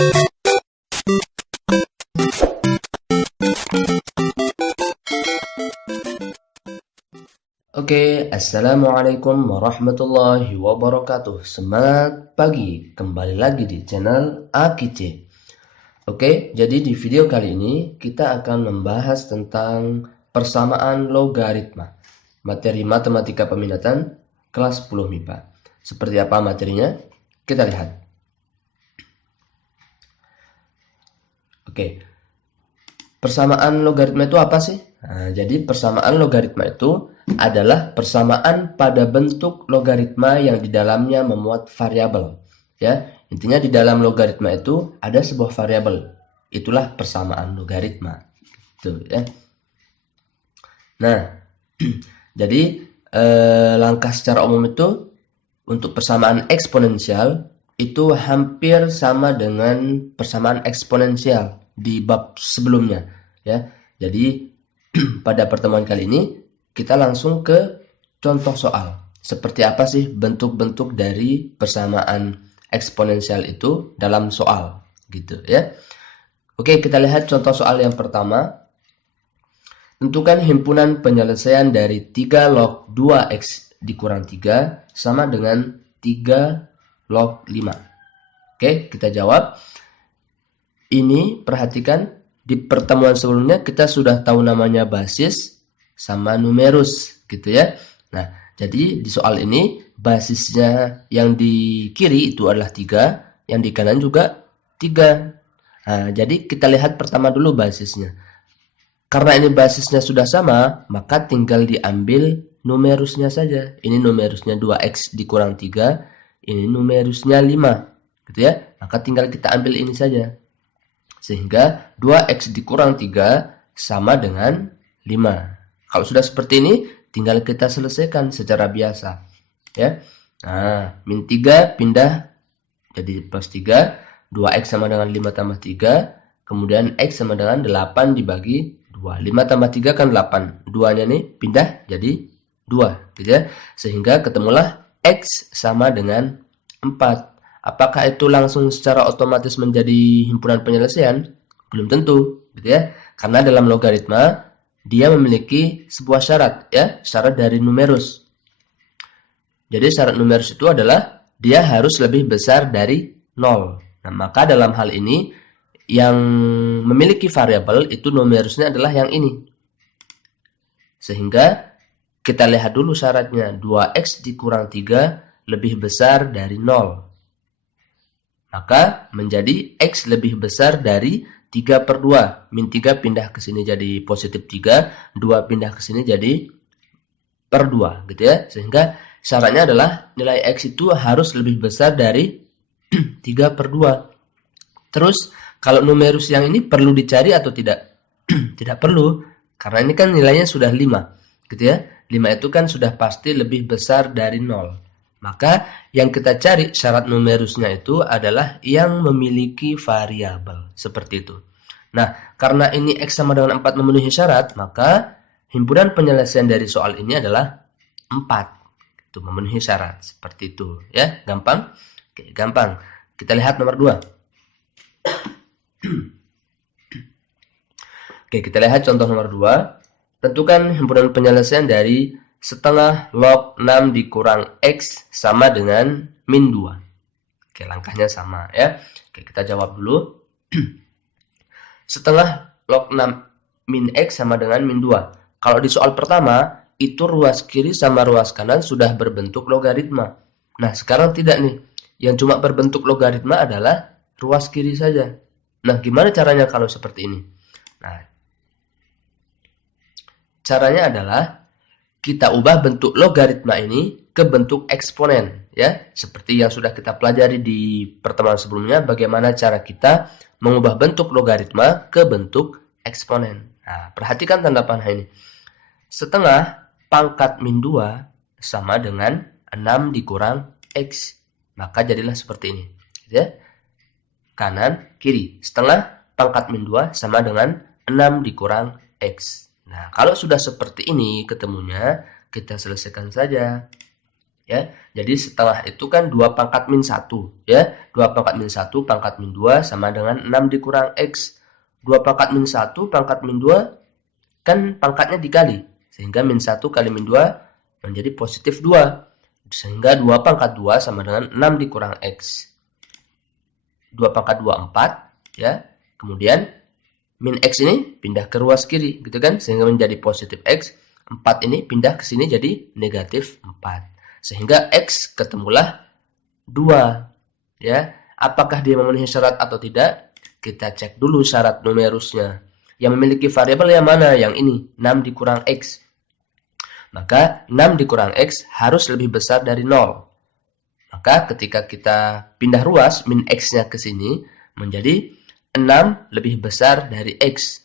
Oke, Assalamualaikum warahmatullahi wabarakatuh. Semangat pagi, kembali lagi di channel Akice. Oke, jadi di video kali ini kita akan membahas tentang persamaan logaritma. Materi matematika peminatan kelas 10 MIPA. Seperti apa materinya? Kita lihat. Oke, persamaan logaritma itu apa sih? Nah, jadi persamaan logaritma itu adalah persamaan pada bentuk logaritma yang di dalamnya memuat variabel. Ya, intinya di dalam logaritma itu ada sebuah variabel. Itulah persamaan logaritma. Gitu ya. Nah, jadi langkah secara umum itu untuk persamaan eksponensial itu hampir sama dengan persamaan eksponensial di bab sebelumnya, ya. Jadi pada pertemuan kali ini kita langsung ke contoh soal. Seperti apa sih bentuk-bentuk dari persamaan eksponensial itu dalam soal, gitu ya. Oke, kita lihat contoh soal yang pertama. Tentukan himpunan penyelesaian dari 3 log 2x dikurang 3 sama dengan 3 log 5. Oke, kita jawab. Ini perhatikan di pertemuan sebelumnya kita sudah tahu namanya basis sama numerus gitu ya. Nah, jadi di soal ini basisnya yang di kiri itu adalah 3, yang di kanan juga 3. Nah, jadi kita lihat pertama dulu basisnya. Karena ini basisnya sudah sama, maka tinggal diambil numerusnya saja. Ini numerusnya 2x dikurang 3, ini numerusnya 5. Gitu ya. Maka tinggal kita ambil ini saja. Sehingga 2x dikurang 3 sama dengan 5. Kalau sudah seperti ini, tinggal kita selesaikan secara biasa. Ya. Nah, min 3 pindah jadi plus 3. 2x sama dengan 5 tambah 3. Kemudian x sama dengan 8 dibagi 2. 5 tambah 3 kan 8. 2-nya nih pindah jadi 2. Gitu ya. Sehingga ketemulah x sama dengan 4. Apakah itu langsung secara otomatis menjadi himpunan penyelesaian? Belum tentu, gitu ya. Karena dalam logaritma dia memiliki sebuah syarat, ya, syarat dari numerus. Jadi syarat numerus itu adalah dia harus lebih besar dari 0. Nah, maka dalam hal ini yang memiliki variabel itu numerusnya adalah yang ini. Sehingga kita lihat dulu syaratnya, 2x dikurang 3 lebih besar dari 0. Maka menjadi x lebih besar dari 3/2. Min 3 pindah ke sini jadi positif 3. 2 pindah ke sini jadi per 2. Gitu ya. Sehingga syaratnya adalah nilai x itu harus lebih besar dari 3/2. Terus kalau numerus yang ini perlu dicari atau tidak? Tidak perlu. Karena ini kan nilainya sudah 5. Gitu ya. 5 itu kan sudah pasti lebih besar dari 0. Maka yang kita cari syarat numerusnya itu adalah yang memiliki variabel. Seperti itu. Nah, karena ini x sama dengan 4 memenuhi syarat, maka himpunan penyelesaian dari soal ini adalah 4. Itu memenuhi syarat. Seperti itu. Ya, gampang? Oke, gampang. Kita lihat nomor 2. Oke, kita lihat contoh nomor 2. Tentukan himpunan penyelesaian dari setengah log 6 dikurang x sama dengan min 2. Oke, langkahnya sama ya. Oke, kita jawab dulu. Setengah log 6 min x sama dengan min 2. Kalau di soal pertama, itu ruas kiri sama ruas kanan sudah berbentuk logaritma. Nah, sekarang tidak nih. Yang cuma berbentuk logaritma adalah ruas kiri saja. Nah, gimana caranya kalau seperti ini? Nah, caranya adalah kita ubah bentuk logaritma ini ke bentuk eksponen, ya. Seperti yang sudah kita pelajari di pertemuan sebelumnya, bagaimana cara kita mengubah bentuk logaritma ke bentuk eksponen. Nah, perhatikan tanda panah ini. Setengah pangkat min 2 sama dengan 6 dikurang x. Maka jadilah seperti ini, ya. Kanan, kiri. Setengah pangkat min 2 sama dengan 6 dikurang x. Nah, kalau sudah seperti ini ketemunya, kita selesaikan saja. Ya, jadi setelah itu kan 2 pangkat min 1, ya. 2 pangkat min 1 pangkat min 2 sama dengan 6 dikurang X. 2 pangkat min 1 pangkat min 2 kan pangkatnya dikali. Sehingga min 1 kali min 2 menjadi positif 2. Sehingga 2 pangkat 2 sama dengan 6 dikurang X. 2 pangkat 2, 4. Ya. Kemudian min X ini pindah ke ruas kiri, gitu kan? Sehingga menjadi positif X. 4 ini pindah ke sini jadi negatif 4. Sehingga X ketemulah 2. Ya, apakah dia memenuhi syarat atau tidak? Kita cek dulu syarat numerusnya. Yang memiliki variabel yang mana? Yang ini, 6 dikurang X. Maka 6 dikurang X harus lebih besar dari 0. Maka ketika kita pindah ruas, min X-nya ke sini menjadi 6 lebih besar dari X.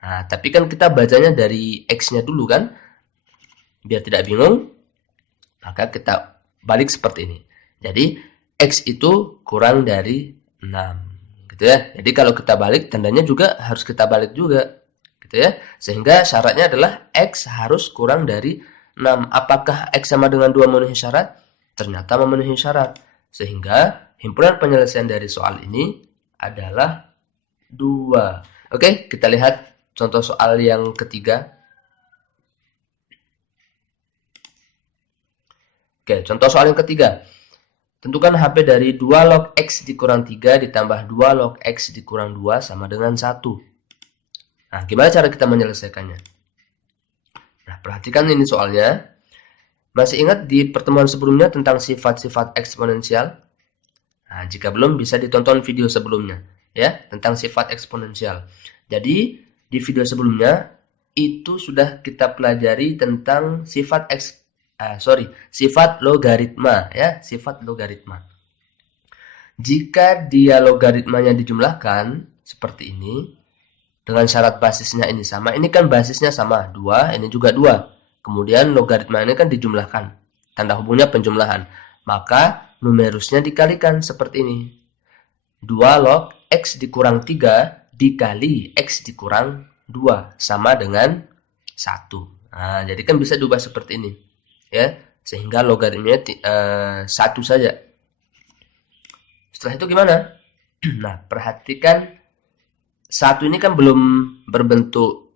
Nah, tapi kan kita bacanya dari X-nya dulu kan? Biar tidak bingung, maka kita balik seperti ini. Jadi, X itu kurang dari 6. Gitu ya. Jadi, kalau kita balik, tandanya juga harus kita balik juga. Gitu ya. Sehingga syaratnya adalah X harus kurang dari 6. Apakah X sama dengan 2 memenuhi syarat? Ternyata memenuhi syarat. Sehingga, himpunan penyelesaian dari soal ini adalah 2. Oke, kita lihat contoh soal yang ketiga. Oke, contoh soal yang ketiga. Tentukan HP dari 2 log X dikurang 3 ditambah 2 log X dikurang 2 sama dengan 1. Nah, gimana cara kita menyelesaikannya? Nah, perhatikan ini soalnya. Masih ingat di pertemuan sebelumnya tentang sifat-sifat eksponensial? Nah, jika belum bisa ditonton video sebelumnya, ya, tentang sifat eksponensial. Jadi, di video sebelumnya itu sudah kita pelajari tentang sifat logaritma, ya, sifat logaritma. Jika dia logaritmanya dijumlahkan seperti ini, dengan syarat basisnya ini sama, ini kan basisnya sama, 2, ini juga 2. Kemudian logaritma ini kan dijumlahkan, tanda hubungnya penjumlahan. Maka numerusnya dikalikan seperti ini. 2 log X dikurang 3 dikali X dikurang 2 sama dengan 1. Nah, jadi kan bisa diubah seperti ini. Ya, sehingga logaritmanya 1 saja. Setelah itu gimana? Nah, perhatikan 1 ini kan belum berbentuk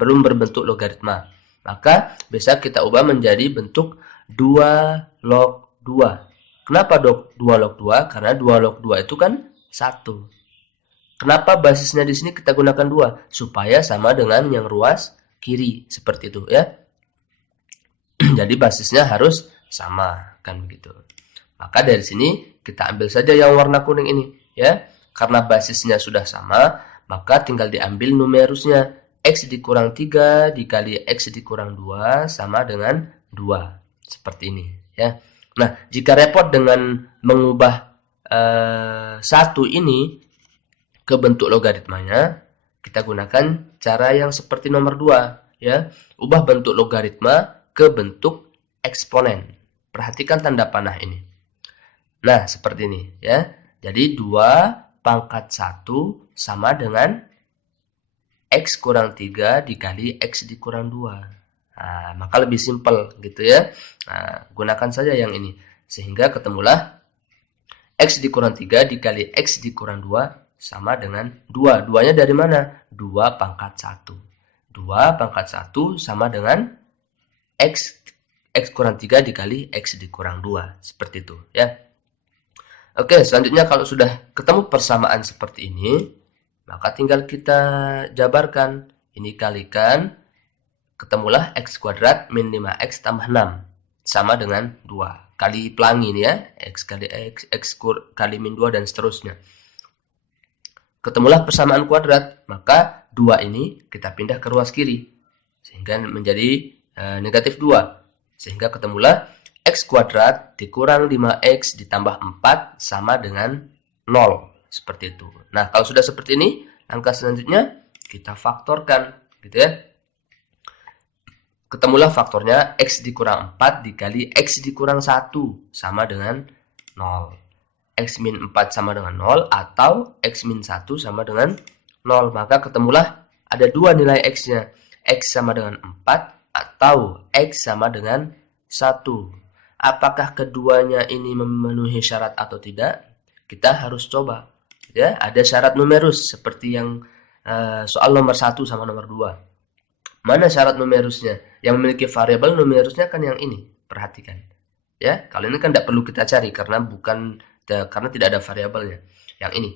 belum berbentuk logaritma. Maka bisa kita ubah menjadi bentuk 2 log 2. Kenapa 2 log 2? Karena 2 log 2 itu kan 1. Kenapa basisnya di sini kita gunakan 2? Supaya sama dengan yang ruas kiri, seperti itu ya. Jadi basisnya harus sama, kan begitu. Maka dari sini kita ambil saja yang warna kuning ini, ya. Karena basisnya sudah sama, maka tinggal diambil numerusnya. X dikurang 3 dikali X dikurang 2 sama dengan 2. Seperti ini, ya. Nah, jika repot dengan mengubah 1 ini ke bentuk logaritmanya, kita gunakan cara yang seperti nomor 2, ya. Ubah bentuk logaritma ke bentuk eksponen. Perhatikan tanda panah ini. Nah, seperti ini, ya. Jadi 2 pangkat 1 sama dengan X kurang 3 dikali X dikurang 2. Nah, maka lebih simpel gitu ya. Nah, gunakan saja yang ini. Sehingga ketemulah X dikurang 3 dikali X dikurang 2 sama dengan 2. 2-nya dari mana? 2 pangkat 1. 2 pangkat 1 sama dengan X kurang 3 dikali X dikurang 2. Seperti itu ya. Oke, selanjutnya kalau sudah ketemu persamaan seperti ini, maka tinggal kita jabarkan. Ini kalikan, ketemulah X kuadrat min 5X tambah 6 sama dengan 2. Kali pelangi ini ya, X kali X, X kali min 2 dan seterusnya. Ketemulah persamaan kuadrat, maka 2 ini kita pindah ke ruas kiri. Sehingga menjadi negatif 2. Sehingga ketemulah X kuadrat dikurang 5X ditambah 4 sama dengan 0. Seperti itu. Nah, kalau sudah seperti ini, langkah selanjutnya kita faktorkan. Gitu ya. Ketemulah faktornya X dikurang 4 dikali X dikurang 1 sama dengan 0. X min 4 sama dengan 0 atau X min 1 sama dengan 0. Maka ketemulah ada dua nilai X-nya. X sama dengan 4 atau X sama dengan 1. apakah keduanya ini memenuhi syarat atau tidak? Kita harus coba. Ya, ada syarat numerus seperti yang soal nomor 1 sama nomor 2. Mana syarat numerusnya? Yang memiliki variabel numerusnya kan yang ini. Perhatikan. Ya, kalau ini kan tidak perlu kita cari karena tidak ada variabelnya. Yang ini.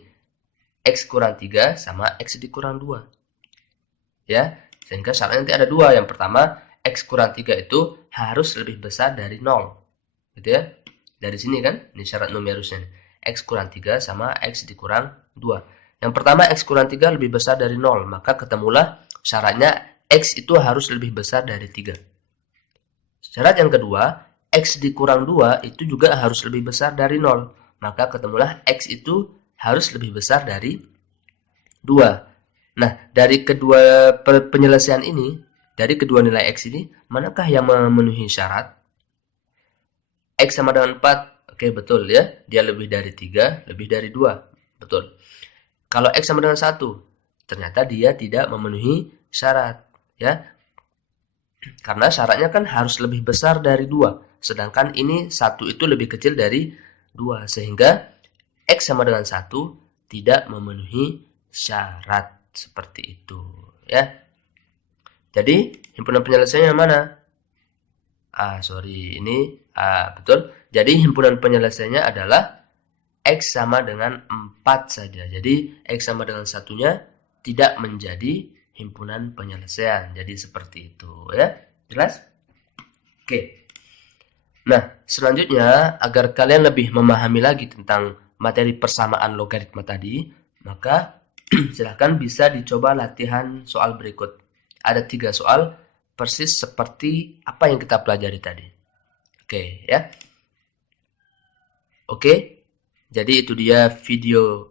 X kurang 3 sama X dikurang 2. Ya, sehingga syaratnya nanti ada 2. Yang pertama, X kurang 3 itu harus lebih besar dari 0. Gitu ya. Dari sini kan, ini syarat numerusnya. X kurang 3 sama X dikurang 2. Yang pertama, X kurang 3 lebih besar dari 0. Maka ketemulah syaratnya X itu harus lebih besar dari 3. Syarat yang kedua, X dikurang 2 itu juga harus lebih besar dari 0. Maka ketemulah X itu harus lebih besar dari 2. Nah, dari kedua penyelesaian ini, dari kedua nilai X ini, manakah yang memenuhi syarat? X sama dengan 4, oke betul ya. Dia lebih dari 3, lebih dari 2. Betul. Kalau X sama dengan 1, ternyata dia tidak memenuhi syarat. Ya, karena syaratnya kan harus lebih besar dari 2. Sedangkan ini 1 itu lebih kecil dari 2. Sehingga X sama dengan 1 tidak memenuhi syarat. Seperti itu. Ya. Jadi, himpunan penyelesaiannya mana? Betul. Jadi, himpunan penyelesaiannya adalah X sama dengan 4 saja. Jadi, X sama dengan 1-nya tidak menjadi himpunan penyelesaian. Jadi seperti itu ya. Jelas? Oke. Nah, selanjutnya agar kalian lebih memahami lagi tentang materi persamaan logaritma tadi, maka silahkan bisa dicoba latihan soal berikut. Ada 3 soal persis seperti apa yang kita pelajari tadi. Oke ya. Oke. Jadi itu dia video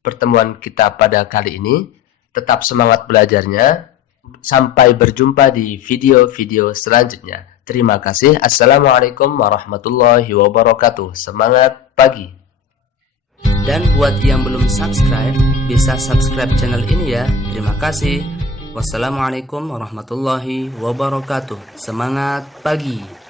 pertemuan kita pada kali ini. Tetap semangat belajarnya. Sampai berjumpa di video-video selanjutnya. Terima kasih. Assalamualaikum warahmatullahi wabarakatuh. Semangat pagi. Dan buat yang belum subscribe, bisa subscribe channel ini ya. Terima kasih. Wassalamualaikum warahmatullahi wabarakatuh. Semangat pagi.